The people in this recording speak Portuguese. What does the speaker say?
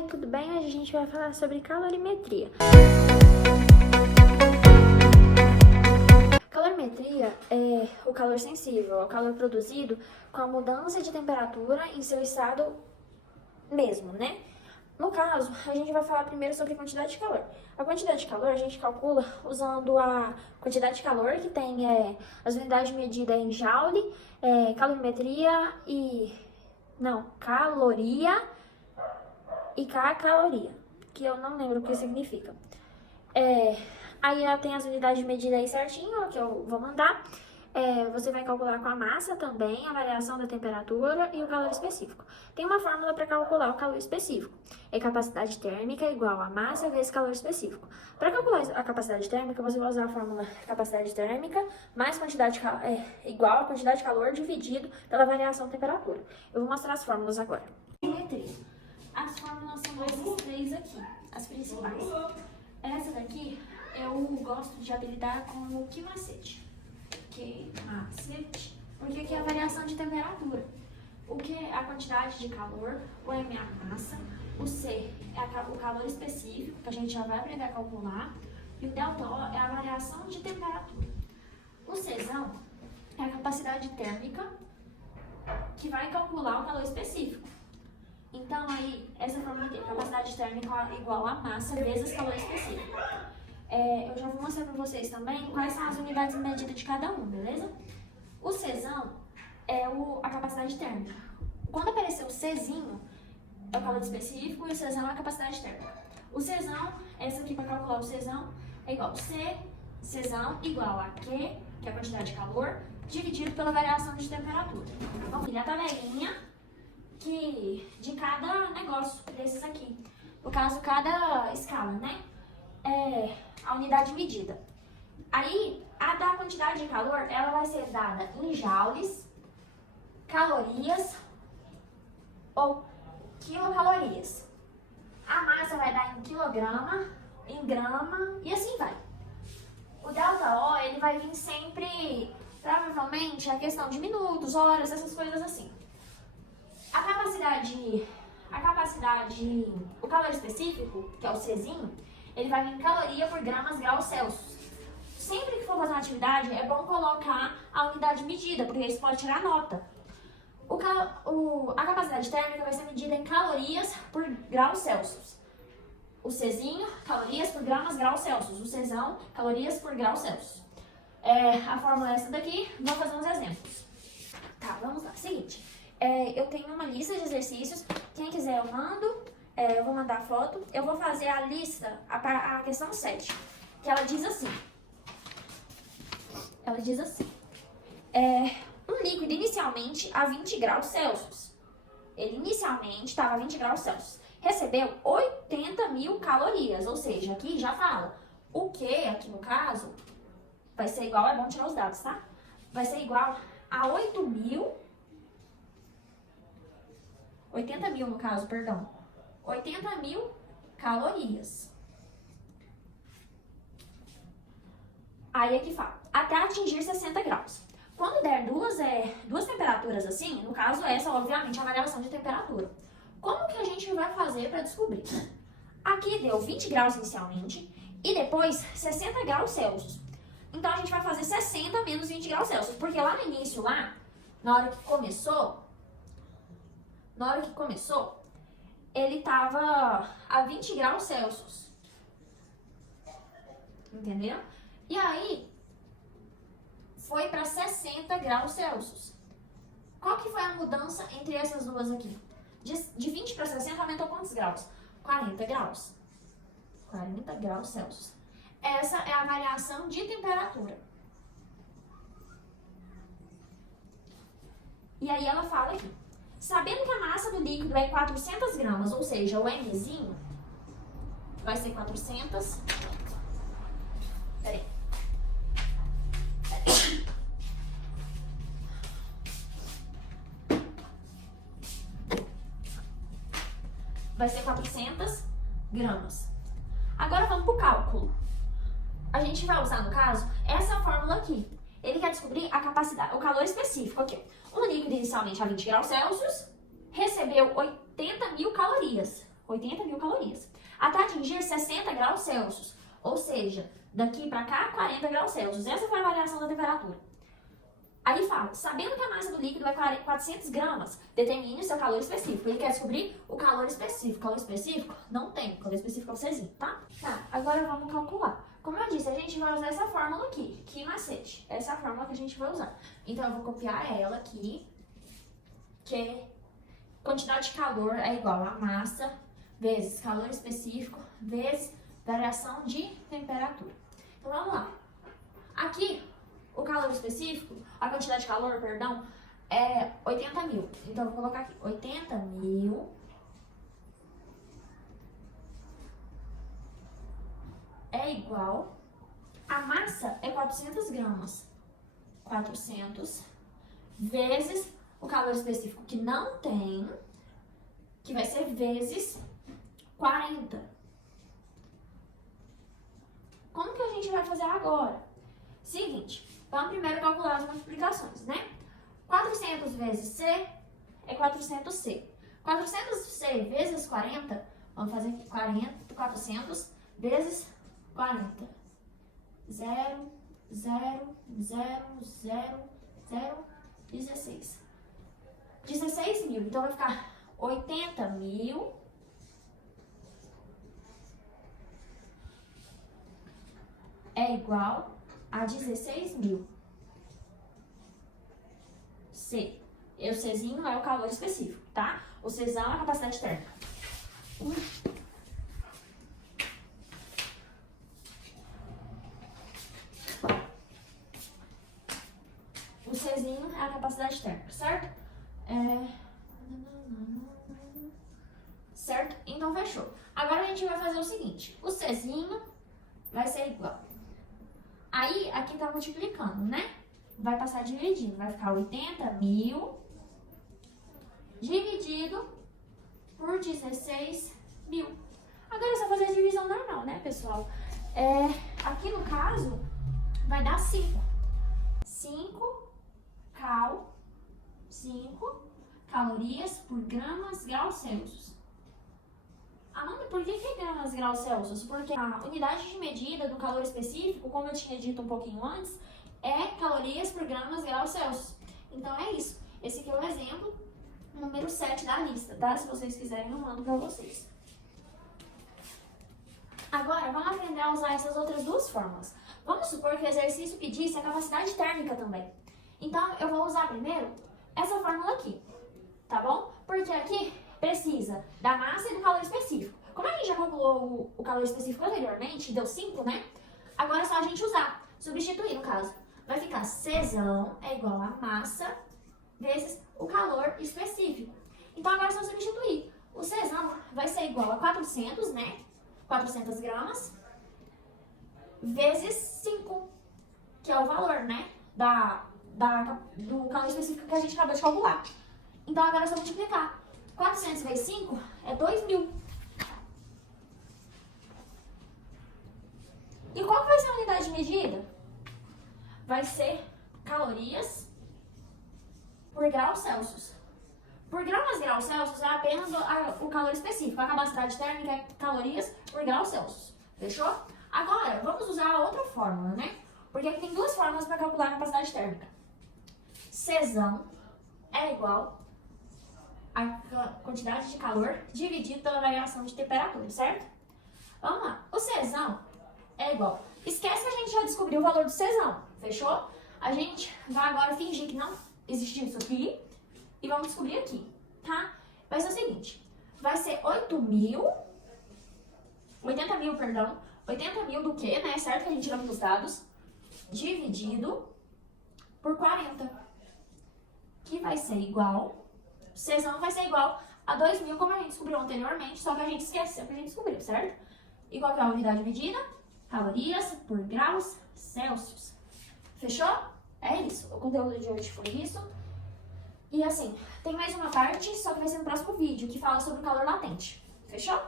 Oi, tudo bem? Hoje a gente vai falar sobre calorimetria. Calorimetria é o calor sensível, é o calor produzido com a mudança de temperatura em seu estado mesmo, né? No caso, a gente vai falar primeiro sobre a quantidade de calor. A quantidade de calor a gente calcula usando a quantidade de calor que tem as unidades de medida em joule, calorimetria e... não, caloria e caloria, que eu não lembro o que significa. Aí ela tem as unidades de medida aí certinho, que eu vou mandar. Você vai calcular com a massa também, a variação da temperatura e o calor específico. Tem uma fórmula para calcular o calor específico. É capacidade térmica igual a massa vezes calor específico. Para calcular a capacidade térmica, você vai usar a fórmula capacidade térmica mais quantidade igual a quantidade de calor dividido pela variação da temperatura. Eu vou mostrar as fórmulas agora. As fórmulas são essas três aqui, as principais. Essa daqui eu gosto de habilitar com o que macete. Porque aqui é a variação de temperatura. O que é a quantidade de calor, o M é a massa, o C é o calor específico, que a gente já vai aprender a calcular, e o delta O é a variação de temperatura. O Czão é a capacidade térmica, que vai calcular o calor específico. Então, aí, essa fórmula aqui, capacidade térmica igual a massa vezes calor específico. Eu já vou mostrar para vocês também quais são as unidades de medida de cada um, beleza? O Czão é a capacidade térmica. Quando aparecer o Czinho, é o calor específico e o Czão é a capacidade térmica. O Czão, essa aqui para calcular o Czão, é igual Czão igual a Q, que é a quantidade de calor, dividido pela variação de temperatura. Vamos ver a tabelinha de cada negócio desses aqui. No caso, cada escala, né? A unidade de medida. Aí, a da quantidade de calor, ela vai ser dada em joules, calorias ou quilocalorias. A massa vai dar em quilograma, em grama e assim vai. O delta O, ele vai vir sempre, provavelmente, a questão de minutos, horas, essas coisas assim. O calor específico, que é o Czinho, ele vai vir em caloria por gramas graus Celsius. Sempre que for fazer uma atividade, é bom colocar a unidade de medida, porque isso pode tirar nota. A capacidade térmica vai ser medida em calorias por graus Celsius. O Czinho, calorias por gramas graus Celsius. O Czão, calorias por graus Celsius. A fórmula é essa daqui, vamos fazer uns exemplos. Tá, vamos lá. Seguinte, eu tenho uma lista de exercícios. Quem quiser eu mando. Eu vou mandar a foto. Eu vou fazer a lista, a questão 7, que ela diz assim. Um líquido inicialmente a 20 graus Celsius. Ele inicialmente estava a 20 graus Celsius. Recebeu 80.000 calorias, ou seja, aqui já fala. O que, aqui no caso, vai ser igual, é bom tirar os dados, tá? Vai ser igual a 80.000 no caso, perdão. 80.000 calorias. Aí aqui fala, até atingir 60 graus. Quando der duas temperaturas assim, no caso essa, obviamente, é a variação de temperatura. Como que a gente vai fazer para descobrir? Aqui deu 20 graus inicialmente e depois 60 graus Celsius. Então a gente vai fazer 60 menos 20 graus Celsius, porque lá no início, na hora que começou, ele estava a 20 graus Celsius. Entendeu? E aí, foi para 60 graus Celsius. Qual que foi a mudança entre essas duas aqui? De 20 para 60 aumentou quantos graus? 40 graus. 40 graus Celsius. Essa é a variação de temperatura. E aí ela fala aqui. Sabendo que a massa do líquido é 400 gramas, ou seja, o Mzinho vai ser 400... Peraí. Vai ser 400 gramas. Agora vamos para o cálculo. A gente vai usar, no caso, essa fórmula aqui. Ele quer descobrir a capacidade, o calor específico aqui. Um líquido inicialmente a 20 graus Celsius recebeu 80.000 calorias. 80 mil calorias. Até atingir 60 graus Celsius, ou seja, daqui para cá, 40 graus Celsius. Essa foi a variação da temperatura. Aí fala, sabendo que a massa do líquido é 400 gramas, determine o seu calor específico. Ele quer descobrir o calor específico. Calor específico? Não tem. Calor específico é o Czinho, tá? Tá, agora vamos calcular. Como eu disse, a gente vai usar essa fórmula aqui. Que macete. Essa é a fórmula que a gente vai usar. Então, eu vou copiar ela aqui, que é quantidade de calor é igual a massa vezes calor específico vezes variação de temperatura. Então, vamos lá. Aqui, o calor específico, a quantidade de calor, perdão, é 80 mil. Então, eu vou colocar aqui 80 mil é igual a massa é 400 gramas. 400 vezes o calor específico que não tem, que vai ser vezes 40. Como que a gente vai fazer agora? Seguinte, vamos primeiro calcular as multiplicações, né? 400 vezes C é 400C. 400C vezes 40, vamos fazer aqui 400 vezes 40. 0, 0, 0, 0, 0, 16. 16 mil, então vai ficar 80 mil é igual a 16 mil. C. E o Czinho é o calor específico, tá? O Czão é a capacidade térmica. O Czinho é a capacidade térmica, certo? Certo? Então, fechou. Agora a gente vai fazer o seguinte. O Czinho vai ser igual. Aí, aqui tá multiplicando, né? Vai passar dividindo. Vai ficar 80 mil dividido por 16 mil. Agora é só fazer a divisão normal, né, pessoal? Aqui no caso, vai dar 5. 5 calorias por gramas graus Celsius. Amanda, por que gramas graus Celsius? Porque a unidade de medida do calor específico, como eu tinha dito um pouquinho antes, é calorias por gramas graus Celsius. Então é isso. Esse aqui é o exemplo número 7 da lista, tá? Se vocês quiserem, eu mando pra vocês. Agora, vamos aprender a usar essas outras duas fórmulas. Vamos supor que o exercício pedisse a capacidade térmica também. Então, eu vou usar primeiro essa fórmula aqui, tá bom? Porque aqui precisa da massa e do calor específico. Como a gente já calculou o calor específico anteriormente, deu 5, né? Agora é só a gente usar, substituir no caso. Vai ficar Czão é igual a massa vezes o calor específico. Então agora é só substituir. O Czão vai ser igual a 400, né? 400 gramas vezes 5, que é o valor, né? Do calor específico que a gente acabou de calcular. Então agora é só multiplicar. 400 vezes 5 é 2.000. E qual que vai ser a unidade de medida? Vai ser calorias por graus Celsius. Por graus Celsius é apenas o calor específico. A capacidade térmica é calorias por graus Celsius. Fechou? Agora, vamos usar a outra fórmula, né? Porque aqui tem duas fórmulas para calcular a capacidade térmica. Czão é igual a quantidade de calor dividido pela variação de temperatura, certo? Vamos lá. O Czão é igual. Esquece que a gente já descobriu o valor do Czão, fechou? A gente vai agora fingir que não existiu isso aqui e vamos descobrir aqui, tá? Vai ser o seguinte, vai ser 80 mil, perdão, 80 mil do que, né? Certo que a gente tirou os dados, dividido por 40, que vai ser igual, Czão vai ser igual a 2.000, como a gente descobriu anteriormente, só que a gente esqueceu que a gente descobriu, certo? E qual que é a unidade de medida? Calorias por graus Celsius. Fechou? É isso. O conteúdo de hoje foi isso. E assim, tem mais uma parte, só que vai ser no próximo vídeo, que fala sobre o calor latente. Fechou?